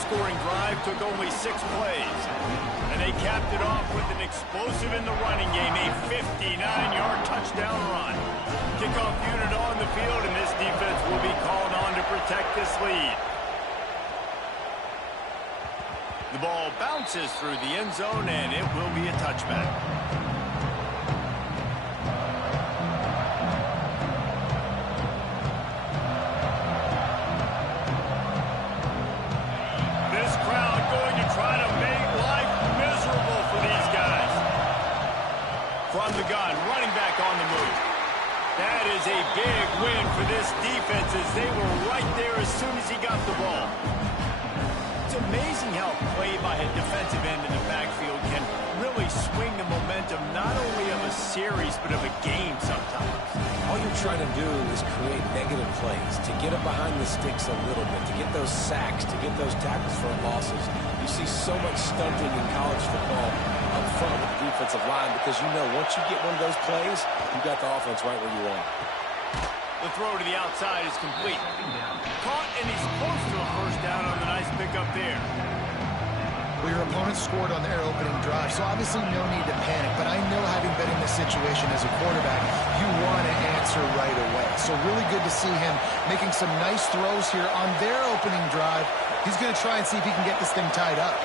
high-scoring drive took only 6 plays. And they capped it off with an explosive in the running game, a 59-yard touchdown run. Kickoff unit on the field, and this defense will be called on to protect this lead. The ball bounces through the end zone, and it will be a touchback. This crowd going to try to make life miserable for these guys. From the gun, running back on the move. That is a big win for this defense as they were right there as soon as he got the ball. It's amazing how play by a defensive end in the backfield can really swing the momentum not only of a series but of a game sometimes. All you're trying to do is create negative plays, to get up behind the sticks a little bit, to get those sacks, to get those tackles for losses. You see so much stunting in college football up front with the defensive line because you know once you get one of those plays, you got the offense right where you want. The throw to the outside is complete. Caught, and he's close to a first down on the nice pickup there. Well, your opponent scored on their opening drive, so obviously no need to panic. But I know having been in this situation as a quarterback, you want to answer right away. So really good to see him making some nice throws here on their opening drive. He's going to try and see if he can get this thing tied up.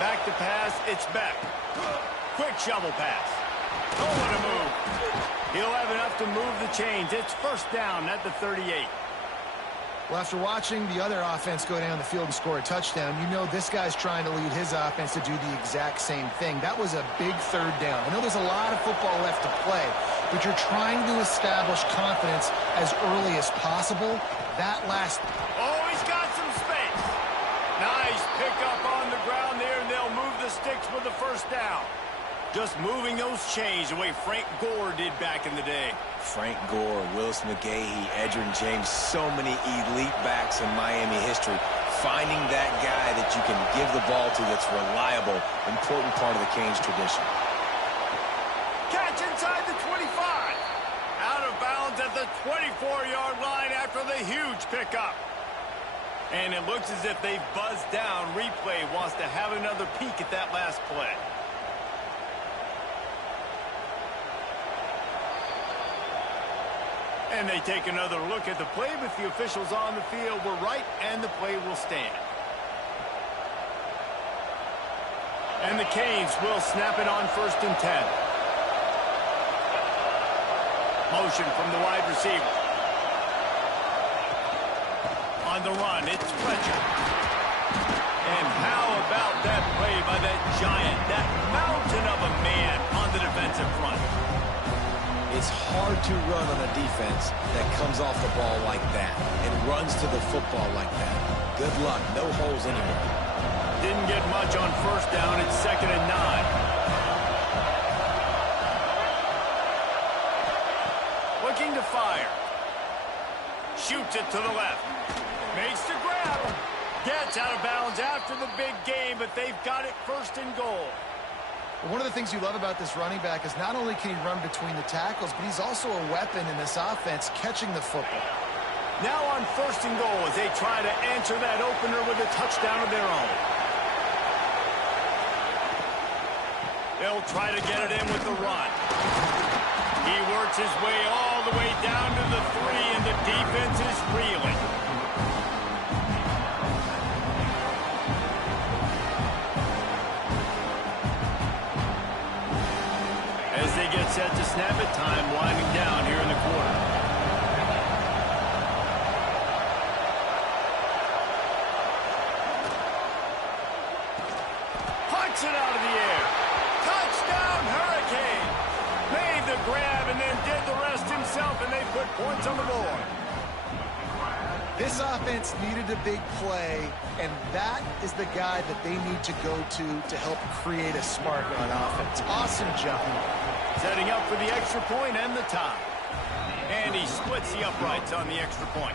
Back to pass, it's Beck. Quick shovel pass. Oh, what a move. He'll have enough to move the chains. It's first down at the 38. Well, after watching the other offense go down the field and score a touchdown, you know this guy's trying to lead his offense to do the exact same thing. That was a big third down. I know there's a lot of football left to play, but you're trying to establish confidence as early as possible. That last... Oh, he's got some space. Nice pickup on the ground there, and they'll move the sticks with the first down. Just moving those chains the way Frank Gore did back in the day. Frank Gore, Willis McGahee, Edgerrin James, so many elite backs in Miami history. Finding that guy that you can give the ball to that's reliable, important part of the Canes tradition. Catch inside the 25. Out of bounds at the 24-yard line after the huge pickup. And it looks as if they've buzzed down. Replay wants to have another peek at that last play. And they take another look at the play, but the officials on the field were right, and the play will stand. And the Canes will snap it on 1st and 10. Motion from the wide receiver. On the run, it's Fletcher. And how about that play by that giant, that mountain of a man on the defensive front? It's hard to run on a defense that comes off the ball like that and runs to the football like that. Good luck. No holes anywhere. Didn't get much on first down. It's 2nd and 9. Looking to fire. Shoots it to the left. Makes the grab. Gets out of bounds after the big game, but they've got it 1st and goal. One of the things you love about this running back is not only can he run between the tackles, but he's also a weapon in this offense catching the football. Now on 1st and goal as they try to answer that opener with a touchdown of their own. They'll try to get it in with the run. He works his way all the way down to the 3, and the defense is reeling. They get set to snap it, time winding down here in the quarter. Puts it out of the air. Touchdown, Hurricane. Made the grab and then did the rest himself, and they put points on the board. This offense needed a big play, and that is the guy that they need to go to help create a spark on offense. Awesome job. Setting up for the extra point and the tie. And he splits the uprights on the extra point.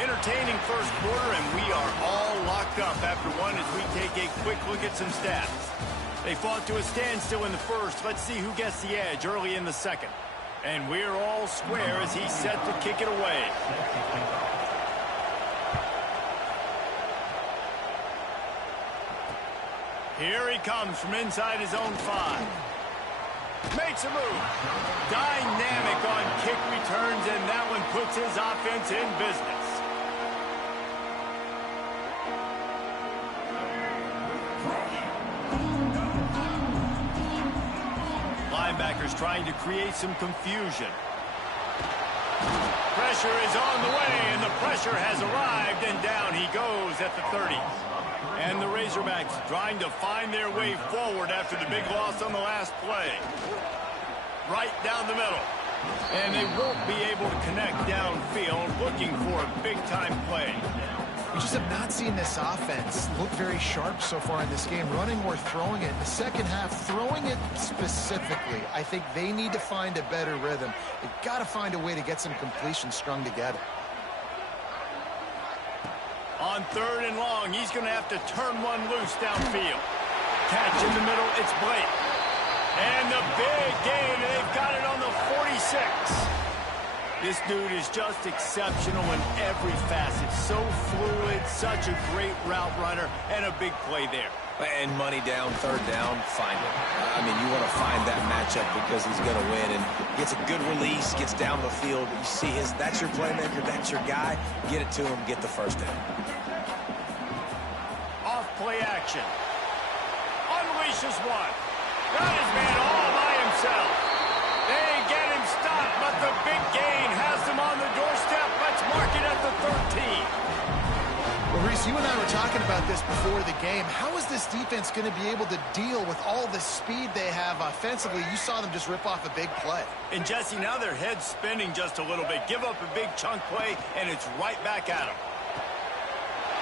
Entertaining first quarter, and we are all locked up after one as we take a quick look at some stats. They fought to a standstill in the first. Let's see who gets the edge early in the second. And we're all square as he's set to kick it away. Here he comes from inside his own 5. Makes a move. Dynamic on kick returns, and that one puts his offense in business. Linebackers trying to create some confusion. Pressure is on the way, and the pressure has arrived, and down he goes at the 30. And the Razorbacks trying to find their way forward after the big loss on the last play. Right down the middle. And they won't be able to connect downfield, looking for a big-time play. We just have not seen this offense look very sharp so far in this game, running or throwing it. In the second half, throwing it specifically, I think they need to find a better rhythm. They've got to find a way to get some completions strung together. On 3rd and long, he's going to have to turn one loose downfield. Catch in the middle, it's Blake. And the big gain, they've got it on the 46. This dude is just exceptional in every facet. So fluid, such a great route runner, and a big play there. And money down, 3rd down, find it. I mean, you want to find that matchup because he's going to win. And gets a good release, gets down the field. You see that's your playmaker, that's your guy. Get it to him, get the 1st down. Off play action. Unleashes one. Got his man all by himself. They get him stopped, but the big gain has them on the doorstep. Let's mark it at the 13. Well, Reese, you and I were talking about this before the game. How is this defense going to be able to deal with all the speed they have offensively? You saw them just rip off a big play. And, Jesse, now their head's spinning just a little bit. Give up a big chunk play, and it's right back at him.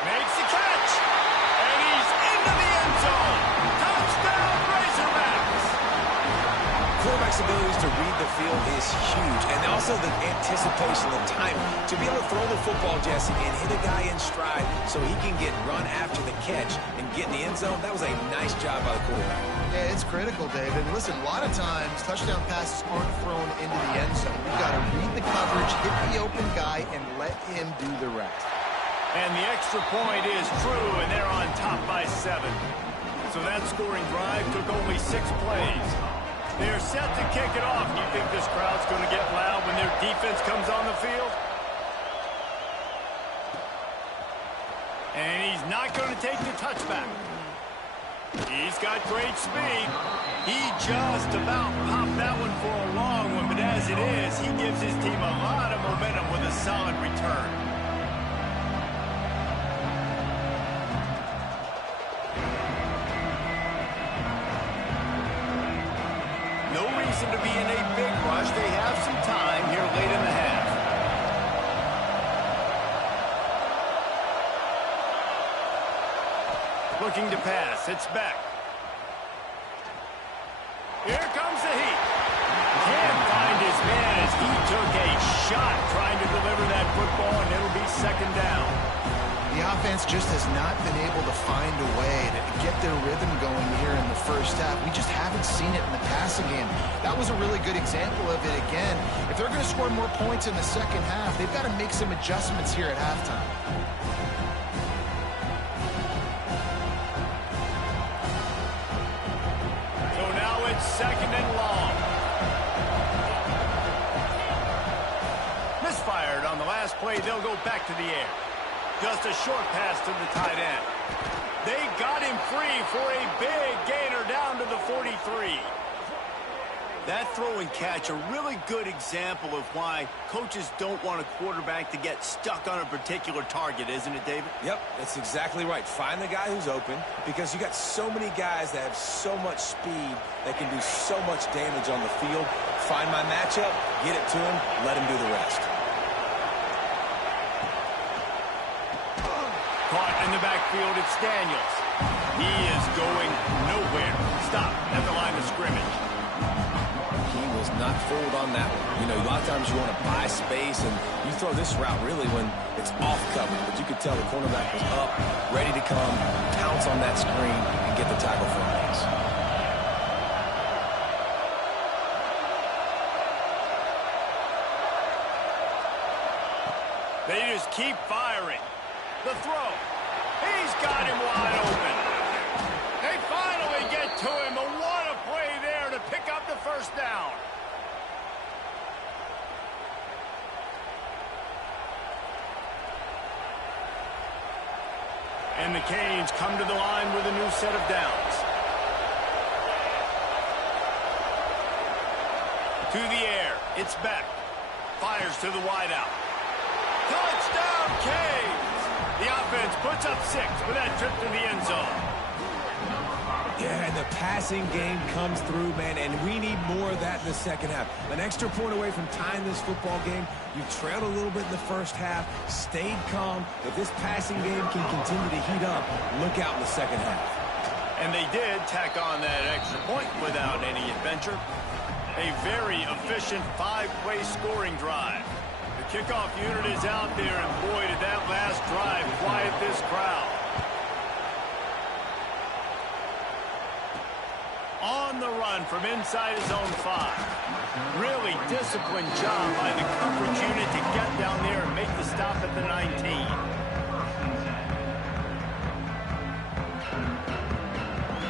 Makes the catch. And he's into the end zone. Touchdown, Razorbacks. Quarterback's abilities to read the field is huge, and also the anticipation, the timing. To be able to throw the football, Jesse, and hit a guy in stride so he can get run after the catch and get in the end zone, that was a nice job by the quarterback. Yeah, it's critical, David. Listen, a lot of times touchdown passes aren't thrown into the end zone. You've got to read the coverage, hit the open guy, and let him do the rest. And the extra point is true, and they're on top by 7. So that scoring drive took only 6 plays. They're set to kick it off. Do you think this crowd's going to get loud when their defense comes on the field? And he's not going to take the touchback. He's got great speed. He just about popped that one for a long one, but as it is, he gives his team a lot of momentum with a solid return. No reason to be in a big rush. They have some time here late in the half. Looking to pass. It's back. Here comes the heat. Can't find his man as he took a shot trying to deliver that football, and it'll be 2nd down. The offense just has not been able to find a way to get their rhythm going here in the first half. We just haven't seen it in the passing game. That was a really good example of it again. If they're going to score more points in the second half, they've got to make some adjustments here at halftime. So now it's 2nd and long. Misfired on the last play. They'll go back to the air. Just a short pass to the tight end. They got him free for a big gainer down to the 43. That throw and catch, a really good example of why coaches don't want a quarterback to get stuck on a particular target, isn't it, David? Yep, that's exactly right. Find the guy who's open, because you got so many guys that have so much speed that can do so much damage on the field. Find my matchup, get it to him, let him do the rest. Caught in the backfield, it's Daniels. He is going nowhere. Stop at the line of scrimmage. He was not fooled on that one. You know, a lot of times you want to buy space, and you throw this route really when it's off cover. But you could tell the cornerback was up, ready to come, pounce on that screen, and get the tackle for a loss. They just keep firing. The throw. He's got him wide open. They fire. And the Canes come to the line with a new set of downs. To the air, it's Beck. Fires to the wideout. Touchdown, Canes! The offense puts up 6 with that trip to the end zone. Yeah, and the passing game comes through, man, and we need more of that in the second half. An extra point away from tying this football game. You trailed a little bit in the first half, stayed calm. If this passing game can continue to heat up, look out in the second half. And they did tack on that extra point without any adventure. A very efficient 5-play scoring drive. The kickoff unit is out there, and boy, did that last drive quiet this crowd. On the run from inside his own 5. Really disciplined job by the coverage unit to get down there and make the stop at the 19.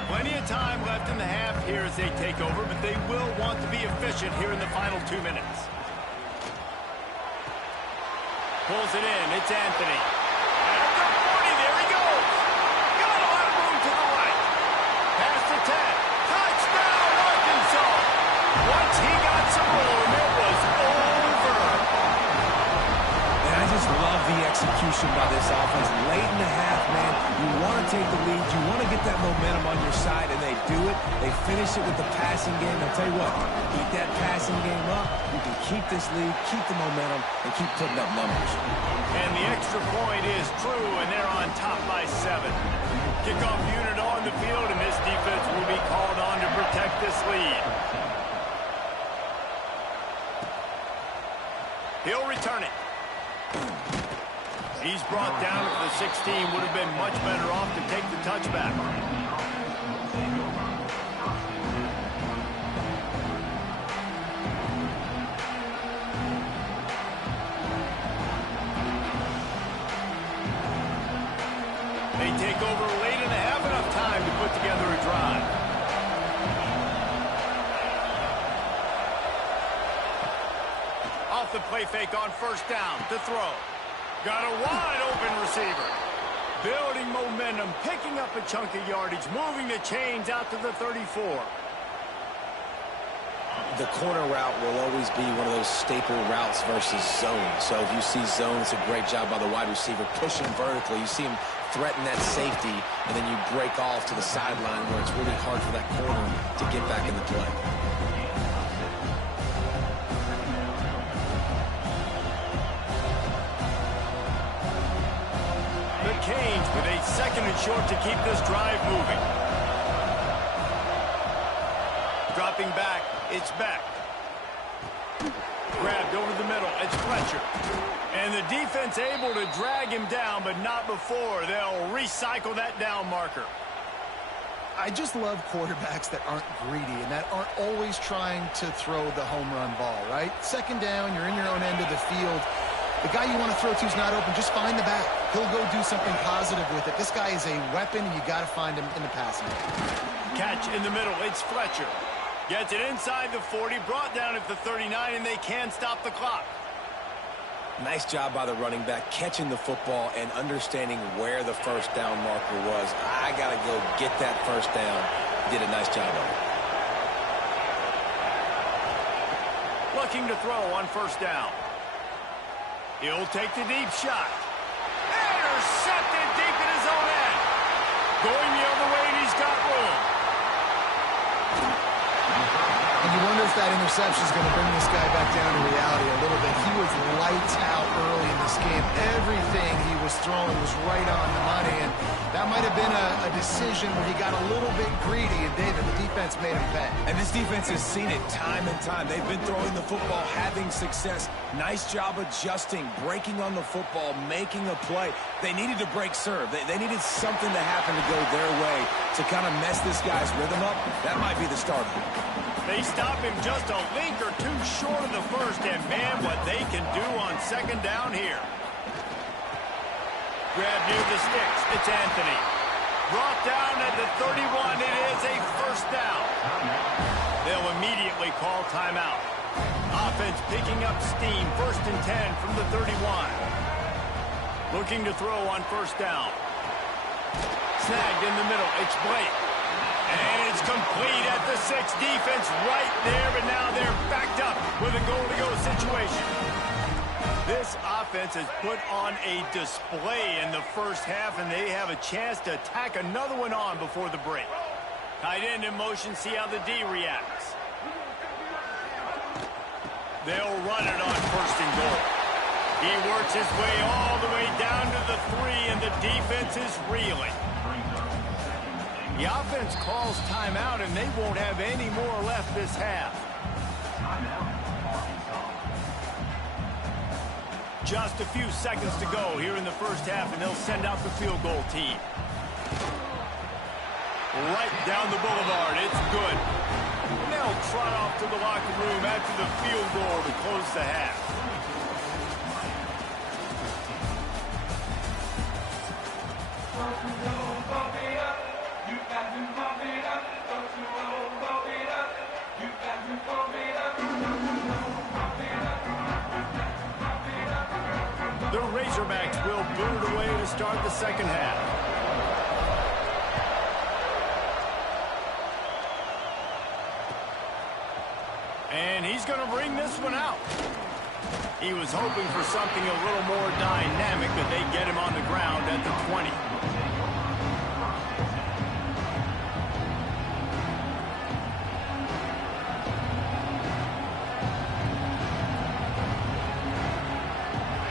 Plenty of time left in the half here as they take over, but they will want to be efficient here in the final 2 minutes. Pulls it in. It's Anthony. At the 40, there he goes. Got a lot of room to the right. Pass to 10. Touchdown, Arkansas. Once he got some room, it was over. And I just love the execution by this offense. Late in the half, man, you want to take the lead. You want to get that momentum on your side, and they do it. They finish it with the passing game. I'll tell you what, keep that passing game up. You can keep this lead, keep the momentum, and keep putting up numbers. And the extra point is true, and they're on top by 7. Kickoff unit on the field, and this defense will be called on to protect this lead. He'll return it. He's brought down at the 16. Would have been much better off to take the touchback. They take over late and have enough time to put together a drive. Off the play fake on first down to throw. Got a wide open receiver. Building momentum, picking up a chunk of yardage, moving the chains out to the 34. The corner route will always be one of those staple routes versus zone. So if you see zone, it's a great job by the wide receiver pushing vertically. You see him threaten that safety, and then you break off to the sideline where it's really hard for that corner to get back in the play. The Canes with a 2nd and short to keep this drive moving. Dropping back, it's Beck. Grabbed over the middle, it's Fletcher. And the defense able to drag him down, but not before. They'll recycle that down marker. I just love quarterbacks that aren't greedy and that aren't always trying to throw the home run ball, right? 2nd down, you're in your own end of the field. The guy you want to throw to is not open. Just find the back. He'll go do something positive with it. This guy is a weapon, and you got to find him in the passing game. Catch in the middle. It's Fletcher. Gets it inside the 40, brought down at the 39, and they can't stop the clock. Nice job by the running back, catching the football and understanding where the first down marker was. I got to go get that first down. Did a nice job of it. Looking to throw on first down. He'll take the deep shot. Intercepted deep in his own end. Going the other way, and he's got room. And you wonder if that interception is going to bring this guy back down to reality a little bit. He was lights out early in this game. Everything he was throwing was right on the money, and that might have been a decision where he got a little bit greedy, and David, the defense made him pay. And this defense has seen it time and time. They've been throwing the football, having success. Nice job adjusting, breaking on the football, making a play. They needed to break serve. They needed something to happen to go their way to kind of mess this guy's rhythm up. That might be the start of it. They stop him just a link or two short of the first, and man, what they can do on 2nd down here. Grab near the sticks. It's Anthony. Brought down at the 31. It is a first down. They'll immediately call timeout. Offense picking up steam. 1st and 10 from the 31. Looking to throw on first down. snagged in the middle. It's Blake. And it's complete at the 6. Defense right there, but now they're backed up with a goal-to-go situation. This offense has put on a display in the first half, and they have a chance to tack another one on before the break. Tight end in motion, see how the D reacts. They'll run it on first and goal. He works his way all the way down to the 3, and the defense is reeling. The offense calls timeout, and they won't have any more left this half. Just a few seconds to go here in the first half, and they'll send out the field goal team. Right down the boulevard. It's good. And they'll trot off to the locker room after the field goal to close the half. The Razorbacks will boot it away to start the second half. And he's going to bring this one out. He was hoping for something a little more dynamic, but they get him on the ground at the 20.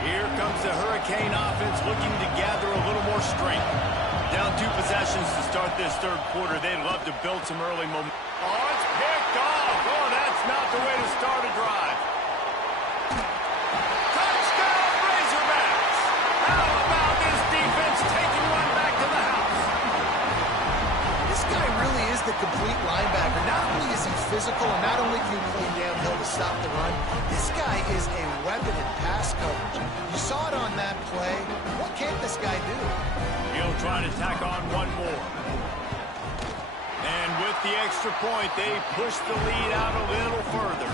Here comes the Hurricane offense looking to gather a little more strength. Down 2 possessions to start this third quarter. They'd love to build some early momentum. Oh, it's picked off. Oh, that's not the way to start a drive. Touchdown, Razorbacks. How about this defense taking one back to the house? This guy really is the complete linebacker. Not only is he physical, and not only can he play downhill to stop the run, this guy is a weapon in pass coverage. You saw it on that play. What can't this guy do? He'll try to tack on one more. And with the extra point, they push the lead out a little further.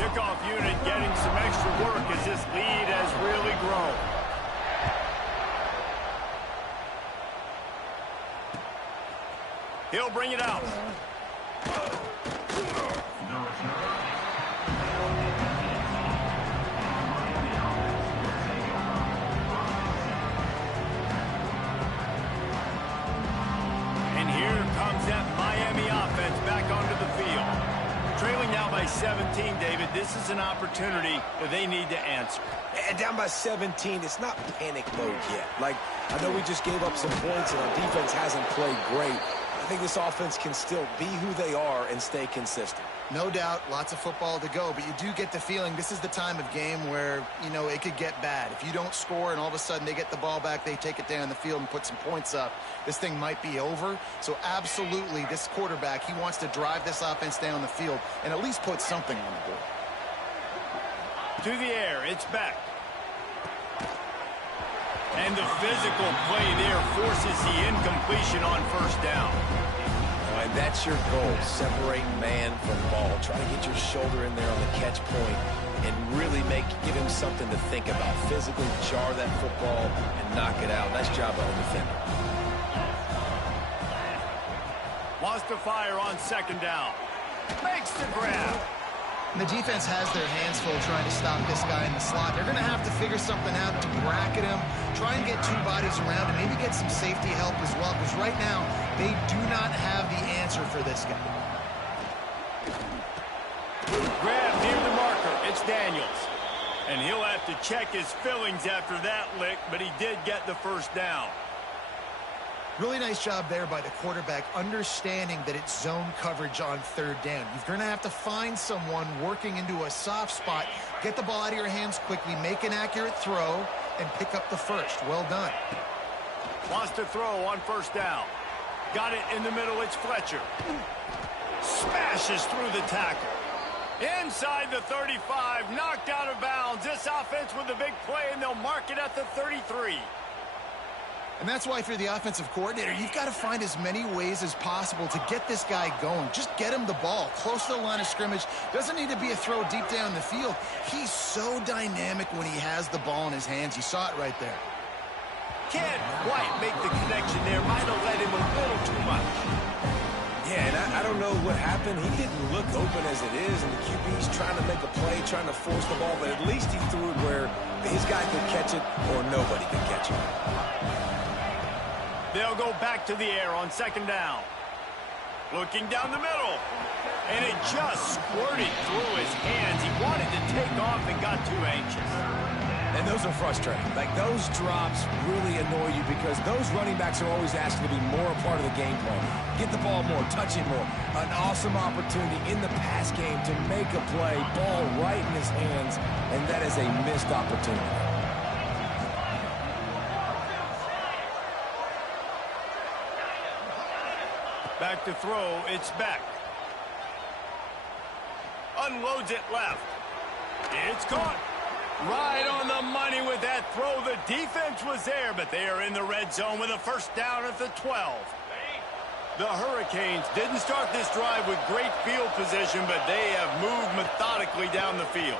Kickoff unit getting some extra work as this lead has really grown. He'll bring it out. And here comes that Miami offense back onto the field. Trailing now by 17, David. This is an opportunity that they need to answer. And down by 17, it's not panic mode yet. Like, I know we just gave up some points and our defense hasn't played great. I think this offense can still be who they are and stay consistent. No doubt, lots of football to go, but you do get the feeling this is the time of game where, you know, it could get bad. If you don't score and all of a sudden they get the ball back, they take it down the field and put some points up, this thing might be over. So absolutely, this quarterback, he wants to drive this offense down the field and at least put something on the board. To the air, it's back. And the physical play there forces the incompletion on first down. And that's your goal, separate man from ball. Try to get your shoulder in there on the catch point and really give him something to think about. Physically jar that football and knock it out. Nice job by the defender. Wants to fire on second down. Makes the grab. The defense has their hands full trying to stop this guy in the slot. They're going to have to figure something out to bracket him, try and get 2 bodies around him, maybe get some safety help as well, because right now they do not have the answer for this guy. Grab near the marker. It's Daniels. And he'll have to check his fillings after that lick, but he did get the first down. Really nice job there by the quarterback, understanding that it's zone coverage on third down. You're going to have to find someone working into a soft spot, get the ball out of your hands quickly, make an accurate throw, and pick up the first. Well done. Wants to throw on first down. Got it in the middle. It's Fletcher. Smashes through the tackle. Inside the 35, knocked out of bounds. This offense with a big play, and they'll mark it at the 33. And that's why if you're the offensive coordinator, you've got to find as many ways as possible to get this guy going. Just get him the ball close to the line of scrimmage. Doesn't need to be a throw deep down the field. He's so dynamic when he has the ball in his hands. You saw it right there. Can't quite make the connection there. Might have let him a little too much. Yeah, and I don't know what happened. He didn't look open as it is, and the QB's trying to make a play, trying to force the ball, but at least he threw it where his guy could catch it or nobody could catch it. They'll go back to the air on second down. Looking down the middle. And it just squirted through his hands. He wanted to take off and got too anxious. And those are frustrating. Like, those drops really annoy you because those running backs are always asking to be more a part of the game plan. Get the ball more, touch it more. An awesome opportunity in the pass game to make a play, ball right in his hands, and that is a missed opportunity. Back to throw, it's Beck. Unloads it left. It's caught. Right on the money with that throw. The defense was there, but they are in the red zone with a first down at the 12. The Hurricanes didn't start this drive with great field position, but they have moved methodically down the field.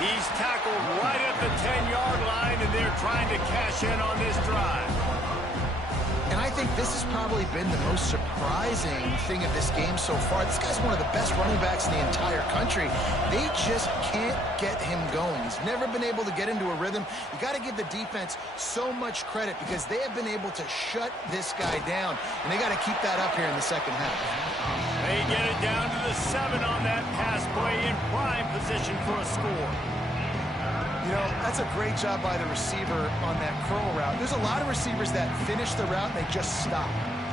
He's tackled right at the 10-yard line, and they're trying to cash in on this drive. And I think this has probably been the most surprising thing of this game so far. This guy's one of the best running backs in the entire country. They just can't get him going. He's never been able to get into a rhythm. You got to give the defense so much credit because they have been able to shut this guy down. And they got to keep that up here in the second half. They get it down to the 7 on that pass play in prime position for a score. You know, that's a great job by the receiver on that curl route. There's a lot of receivers that finish the route and they just stop.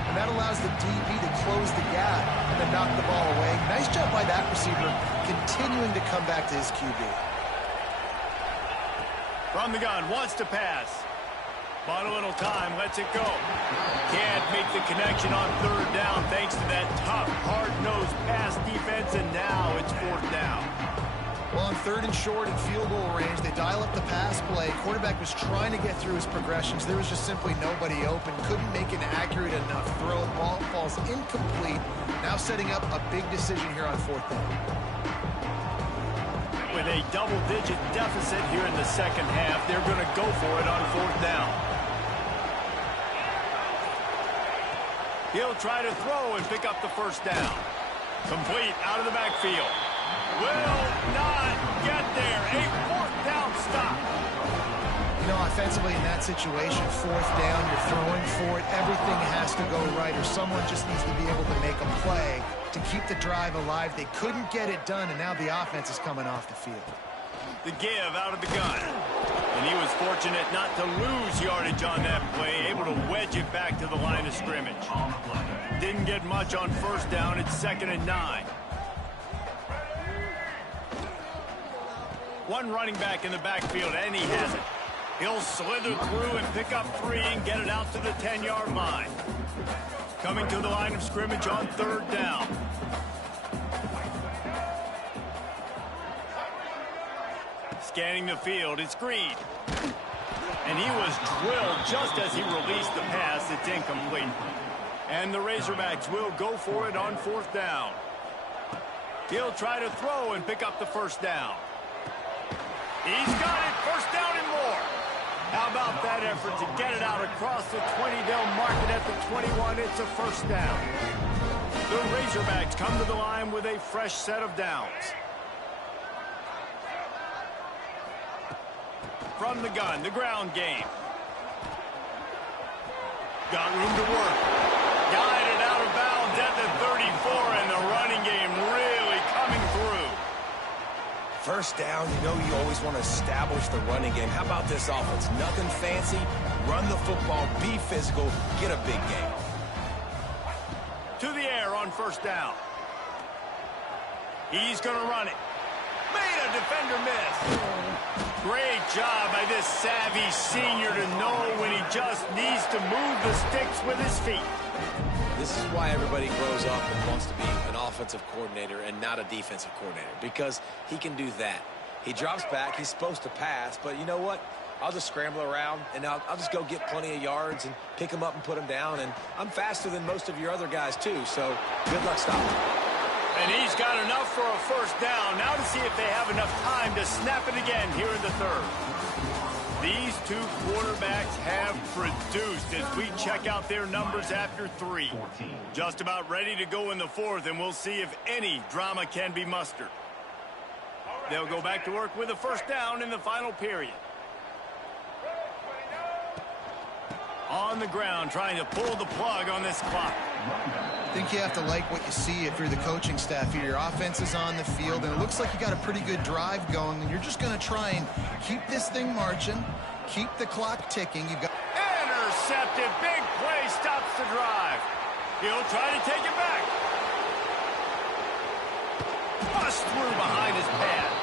And that allows the DB to close the gap and then knock the ball away. Nice job by that receiver continuing to come back to his QB. From the gun, wants to pass. Bought a little time, lets it go. Can't make the connection on third down thanks to that tough, hard-nosed pass defense, and now it's fourth down. Well, on third and short and field goal range, they dial up the pass play. Quarterback was trying to get through his progressions. There was just simply nobody open. Couldn't make an accurate enough throw. The ball falls incomplete. Now setting up a big decision here on fourth down. With a double-digit deficit here in the second half, they're going to go for it on fourth down. He'll try to throw and pick up the first down. Complete out of the backfield. Will not get there. A fourth down stop. You know, offensively in that situation, fourth down, you're throwing for it. Everything has to go right, or someone just needs to be able to make a play to keep the drive alive. They couldn't get it done, and now the offense is coming off the field. The give out of the gun. And he was fortunate not to lose yardage on that play, able to wedge it back to the line of scrimmage. Didn't get much on first down. It's 2nd and 9. One running back in the backfield, and he has it. He'll slither through and pick up 3 and get it out to the 10-yard line. Coming to the line of scrimmage on third down. Scanning the field, it's Green. And he was drilled just as he released the pass. It's incomplete. And the Razorbacks will go for it on fourth down. He'll try to throw and pick up the first down. He's got it, first down and more. How about that effort to get it out across the 20? They'll mark it at the 21. It's a first down. The Razorbacks come to the line with a fresh set of downs. From the gun, the ground game. Got room to work. Guided out of bounds at the 34, and the running game really coming through. First down, you know you always want to establish the running game. How about this offense? Nothing fancy. Run the football, be physical, get a big game. To the air on first down. He's going to run it. Made a defender miss. Great job by this savvy senior to know when he just needs to move the sticks with his feet. This is why everybody grows up and wants to be an offensive coordinator and not a defensive coordinator, because he can do that. He drops back, he's supposed to pass, but you know what? I'll just scramble around, and I'll just go get plenty of yards and pick them up and put them down, and I'm faster than most of your other guys too, so good luck stopping. And he's got enough for a first down. Now to see if they have enough time to snap it again here in the third. These two quarterbacks have produced as we check out their numbers after 3. Just about ready to go in the 4th, and we'll see if any drama can be mustered. They'll go back to work with a first down in the final period. On the ground, trying to pull the plug on this clock. I think you have to like what you see if you're the coaching staff here. Your offense is on the field, and it looks like you got a pretty good drive going, and you're just going to try and keep this thing marching, keep the clock ticking. You've got intercepted. Big play stops the drive. He'll try to take it back. Bust through behind his pad.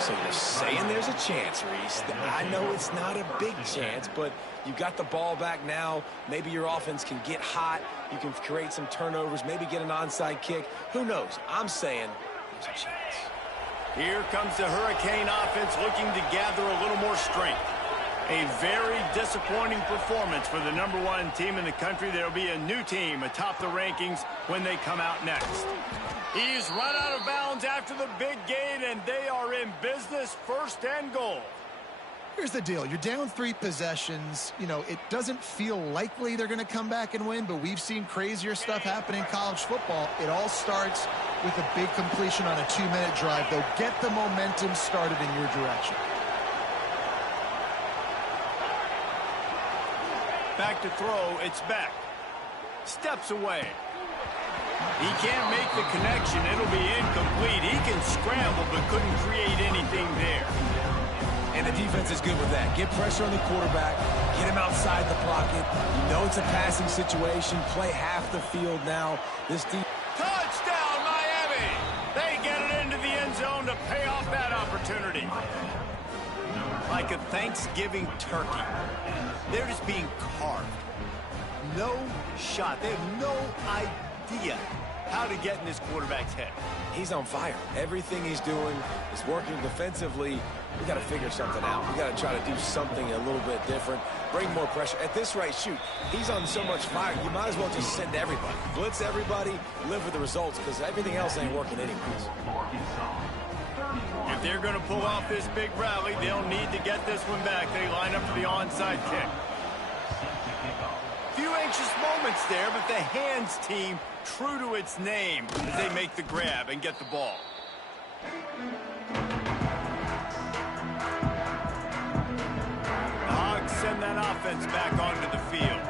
So you're saying there's a chance, Reese. I know it's not a big chance, but you got the ball back now. Maybe your offense can get hot. You can create some turnovers, maybe get an onside kick. Who knows? I'm saying there's a chance. Here comes the Hurricane offense looking to gather a little more strength. A very disappointing performance for the #1 team in the country. There'll be a new team atop the rankings when they come out next. He's run out of bounds after the big gain, and they are in business, 1st and goal. Here's the deal. You're down 3 possessions. You know, it doesn't feel likely they're going to come back and win, but we've seen crazier stuff happen in college football. It all starts with a big completion on a 2-minute drive. They'll get the momentum started in your direction. Back to throw. It's Beck. Steps away. He can't make the connection. It'll be incomplete. He can scramble, but couldn't create anything there. And the defense is good with that. Get pressure on the quarterback. Get him outside the pocket. You know it's a passing situation. Play half the field now. Touchdown, Miami! They get it into the end zone to pay off that opportunity. Like a Thanksgiving turkey. They're just being carved. No shot. They have no idea how to get in this quarterback's head. He's on fire. Everything he's doing is working defensively. We got to figure something out. We got to try to do something a little bit different. Bring more pressure. At this rate, shoot, he's on so much fire, you might as well just send everybody. Blitz everybody, live with the results, because everything else ain't working anyways. If they're going to pull off this big rally, they'll need to get this one back. They line up for the onside kick. Few anxious moments there, but the hands team true to its name as they make the grab and get the ball. The Hogs send that offense back onto the field.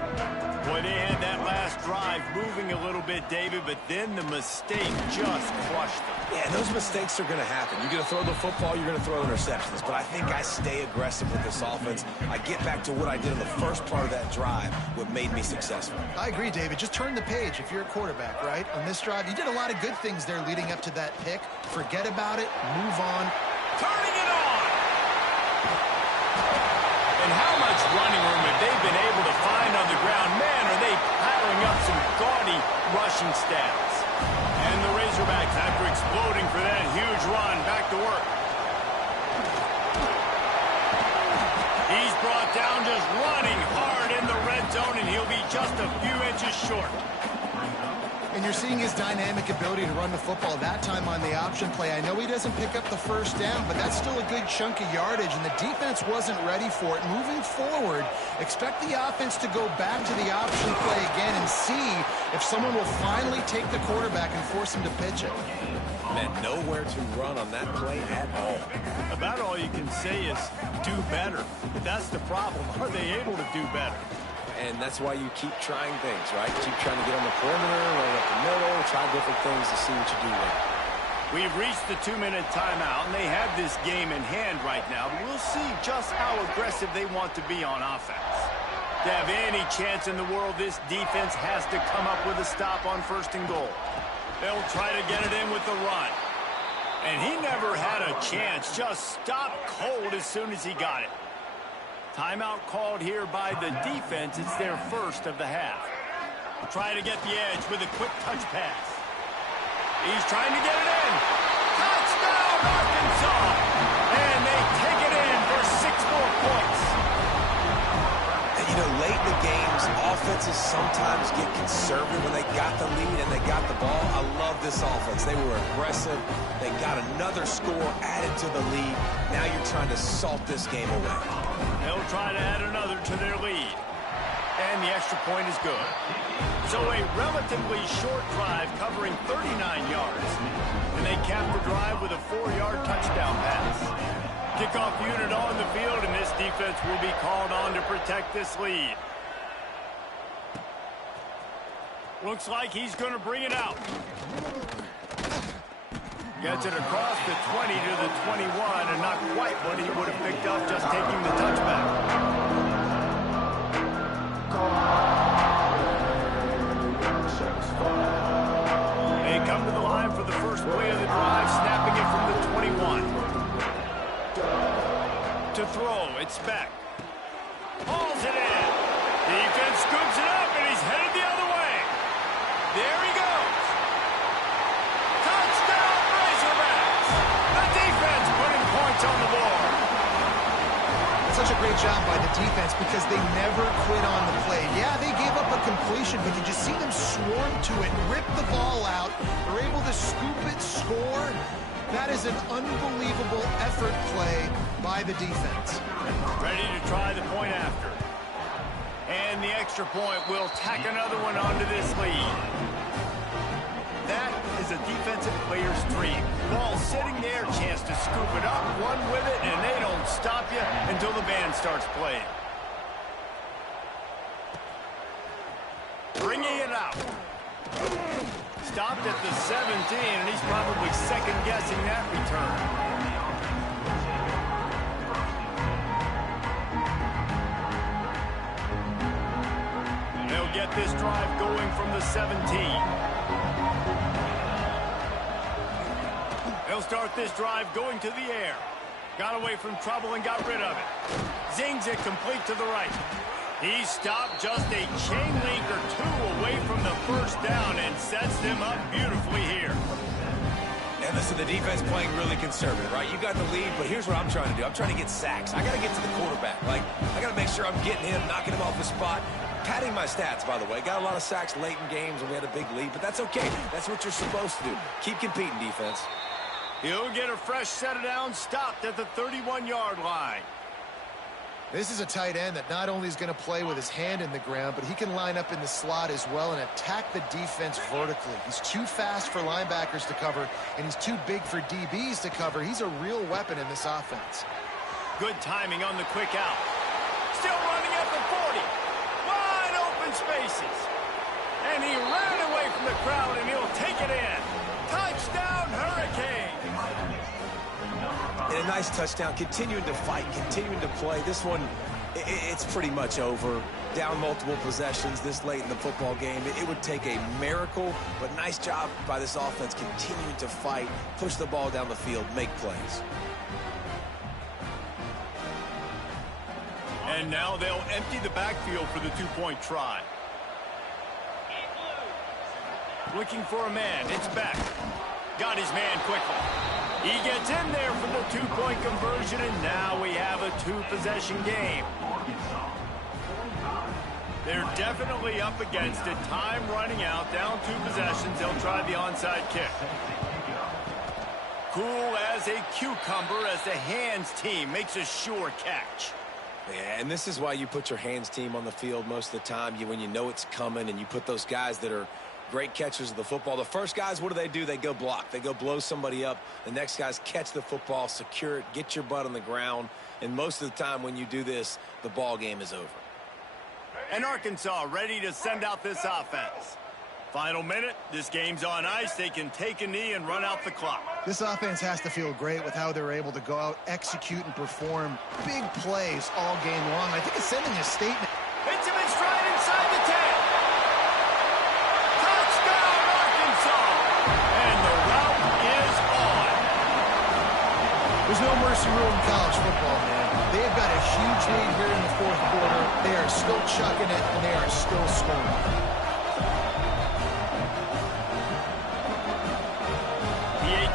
Boy, they had that last drive moving a little bit, David, but then the mistake just crushed them. Yeah, those mistakes are going to happen. You're going to throw the football, you're going to throw interceptions. But I think I stay aggressive with this offense. I get back to what I did in the first part of that drive, what made me successful. I agree, David. Just turn the page if you're a quarterback, right? On this drive, you did a lot of good things there leading up to that pick. Forget about it. Move on. Turning it on! And how much running room have they been able to find on the ground? Man, are they piling up some gaudy rushing stats. And the Razorbacks, after exploding for that huge run, back to work. He's brought down just running hard in the red zone, and he'll be just a few inches short. And you're seeing his dynamic ability to run the football, that time on the option play. I know he doesn't pick up the first down, but that's still a good chunk of yardage, and the defense wasn't ready for it. Moving forward, expect the offense to go back to the option play again and see if someone will finally take the quarterback and force him to pitch it. Man, nowhere to run on that play at all. About all you can say is do better. But that's the problem. Are they able to do better? And that's why you keep trying things, right? Keep trying to get on the perimeter, run up the middle, try different things to see what you do there. We've reached the 2-minute timeout, and they have this game in hand right now. But we'll see just how aggressive they want to be on offense. To have any chance in the world, this defense has to come up with a stop on 1st and goal. They'll try to get it in with the run. And he never had a chance. Just stopped cold as soon as he got it. Timeout called here by the defense. It's their first of the half. Try to get the edge with a quick touch pass. He's trying to get it in. Touchdown, Arkansas! And they take it in for 6 more points. And you know, late in the games, offenses sometimes get conservative when they got the lead and they got the ball. I love this offense. They were aggressive. They got another score added to the lead. Now you're trying to salt this game away. They'll try to add another to their lead. And the extra point is good. So a relatively short drive covering 39 yards. And they cap the drive with a 4-yard touchdown pass. Kickoff unit on the field, and this defense will be called on to protect this lead. Looks like he's going to bring it out. Gets it across the 20 to the 21, and not quite what he would have picked up just taking the touchback. They come to the line for the first play of the drive, snapping it from the 21. To throw, it's back. Hauls it in. Defense scoops it up, and he's headed the other way. There he goes. Touchdown, Razorbacks. The defense putting points on the board. That's such a great job by the defense because they never quit on the play. Yeah, they gave up a completion, but did you see them swarm to it, rip the ball out? They're able to scoop it, score. That is an unbelievable effort play by the defense. Ready to try the point after. And the extra point will tack another one onto this lead. That is a defensive player's dream. Ball sitting there, chance to scoop it up, run with it, and they don't stop you until the band starts playing. Bringing it out. Stopped at the 17, and he's probably second-guessing that return. They'll get this drive going from the 17. They'll start this drive going to the air. Got away from trouble and got rid of it. Zings it complete to the right. He stopped just a chain link or two away from the first down and sets them up beautifully here. And listen, the defense playing really conservative, right? You got the lead, but here's what I'm trying to do. I'm trying to get sacks. I got to get to the quarterback. Like, I got to make sure I'm getting him, knocking him off the spot. Padding my stats, by the way. Got a lot of sacks late in games when we had a big lead, but that's okay. That's what you're supposed to do. Keep competing, defense. He'll get a fresh set of downs, stopped at the 31-yard line. This is a tight end that not only is going to play with his hand in the ground, but he can line up in the slot as well and attack the defense vertically. He's too fast for linebackers to cover, and he's too big for DBs to cover. He's a real weapon in this offense. Good timing on the quick out. Still running at the 40. Wide open spaces. And he ran away from the crowd, and he'll take it in. Touchdown, Hurricane. And a nice touchdown, continuing to fight, continuing to play. This one, it's pretty much over. Down multiple possessions this late in the football game. It would take a miracle, but nice job by this offense continuing to fight, push the ball down the field, make plays. And now they'll empty the backfield for the two-point try. Looking for a man. It's back. Got his man quickly. He gets in there for the two-point conversion, and now we have a two-possession game. They're definitely up against it. Time running out. Down 2 possessions. They'll try the onside kick. Cool as a cucumber as the hands team makes a sure catch. Yeah, and this is why you put your hands team on the field most of the time. When you know it's coming, and you put those guys that are great catchers of the football. The first guys, what do? They go block. They go blow somebody up. The next guys catch the football, secure it, get your butt on the ground. And most of the time when you do this, the ball game is over. And Arkansas ready to send out this offense. Final minute. This game's on ice. They can take a knee and run out the clock. This offense has to feel great with how they're able to go out, execute, and perform big plays all game long. I think it's sending a statement. Hits him in stride inside the 10. Touchdown, Arkansas. And the route is on. There's no mercy rule in college football, man. They've got a huge lead here in the fourth quarter. They are still chucking it, and they are still scoring.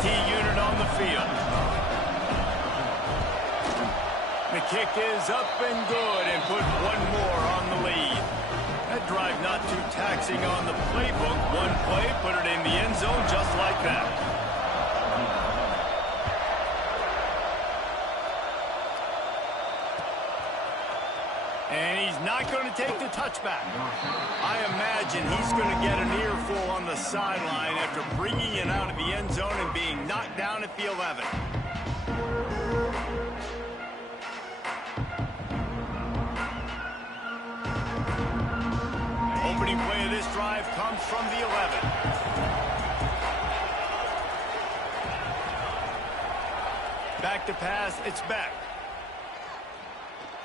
Unit on the field. The kick is up and good and put one more on the lead. That drive not too taxing on the playbook. One play, put it in the end zone just like that. And he's not going to take the touchback. I imagine he's going to get an earful on the sideline after bringing it out of the end zone and being knocked down at the 11. Opening play of this drive comes from the 11. Back to pass, it's Beck.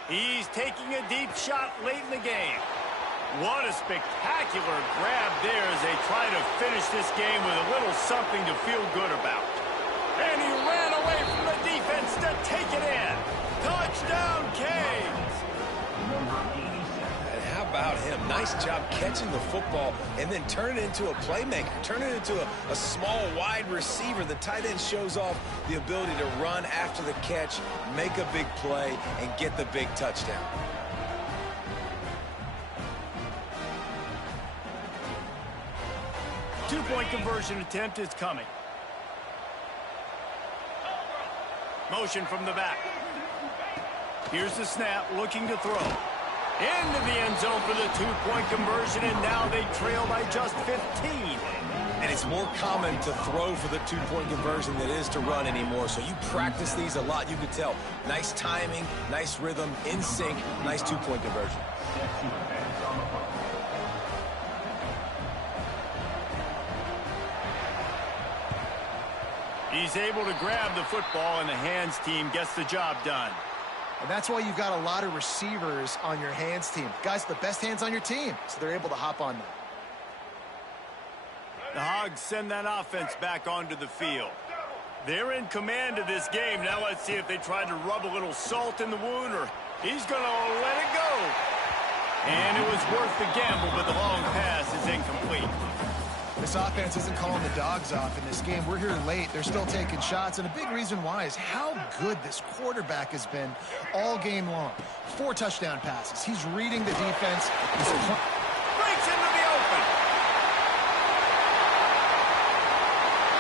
He's taking a deep shot late in the game. What a spectacular grab there as they try to finish this game with a little something to feel good about. And he ran away from the defense to take it in. Touchdown, Canes! And how about him? Nice job catching the football and then turn it into a playmaker. Turn it into a small, wide receiver. The tight end shows off the ability to run after the catch, make a big play, and get the big touchdown. Two-point conversion attempt is coming. Motion from the back. Here's the snap, looking to throw. Into the end zone for the two-point conversion, and now they trail by just 15. And it's more common to throw for the two-point conversion than it is to run anymore. So you practice these a lot, you can tell. Nice timing, nice rhythm, in sync, nice two-point conversion. He's able to grab the football, and the hands team gets the job done. And that's why you've got a lot of receivers on your hands team. Guys, the best hands on your team, so they're able to hop on them. The Hogs send that offense back onto the field. They're in command of this game. Now let's see if they try to rub a little salt in the wound, or he's going to let it go. And it was worth the gamble, but the long pass is incomplete. This offense isn't calling the dogs off in this game. We're here late. They're still taking shots, and a big reason why is how good this quarterback has been all game long. 4 touchdown passes. He's reading the defense. He's breaks into the open.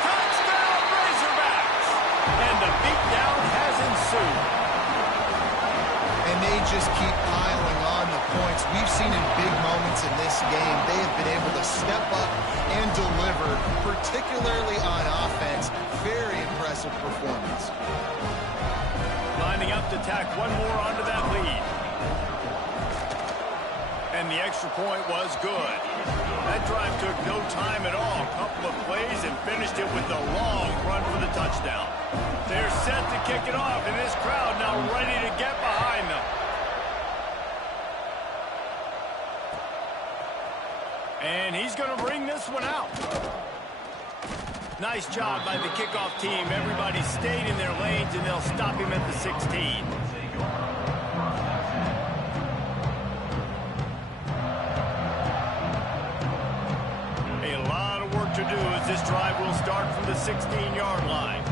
Touchdown, Razorbacks! And the beatdown has ensued. And they just keep piling on the points. We've seen in big moments in this game, they have been able to step up and deliver, particularly on offense. Very impressive performance. Lining up to tack one more onto that lead. And the extra point was good. That drive took no time at all. A couple of plays and finished it with a long run for the touchdown. They're set to kick it off, and this crowd now ready to get behind them. And he's going to bring this one out. Nice job by the kickoff team. Everybody stayed in their lanes, and they'll stop him at the 16. A lot of work to do as this drive will start from the 16-yard line.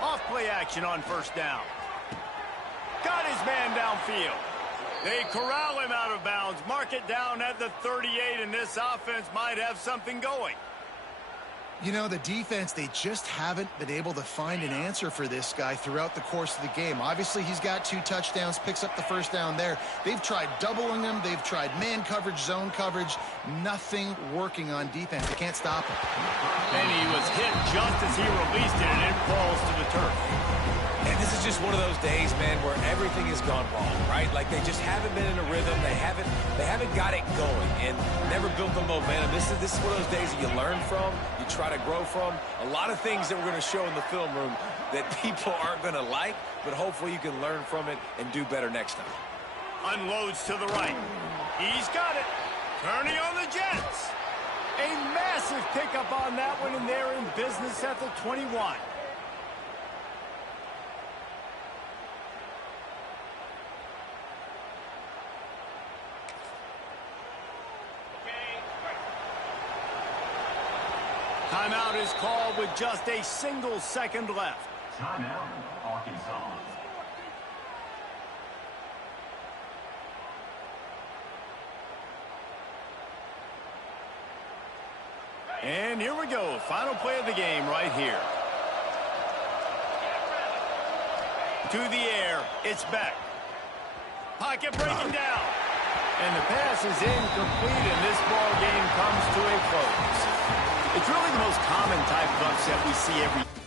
Off play action on first down. Got his man downfield. They corral him out of bounds, mark it down at the 38, and this offense might have something going. You know, the defense, they just haven't been able to find an answer for this guy throughout the course of the game. Obviously, he's got 2 touchdowns, picks up the first down there. They've tried doubling him. They've tried man coverage, zone coverage. Nothing working on defense. They can't stop him. And he was hit just as he released it, and it falls to the turf. And this is just one of those days, man, where everything has gone wrong, right? Like they just haven't been in a rhythm. They haven't got it going and never built the momentum. This is one of those days that you learn from, you try to grow from. A lot of things that we're going to show in the film room that people aren't going to like, but hopefully you can learn from it and do better next time. Unloads to the right. He's got it. Turning on the Jets. A massive pickup on that one, and they're in business at the 21. Timeout is called with just a single second left. Timeout, Arkansas. And here we go. Final play of the game right here. To the air. It's back. Pocket breaking down. And the pass is incomplete, and this ball game comes to a close. It's really the most common type of upset we see every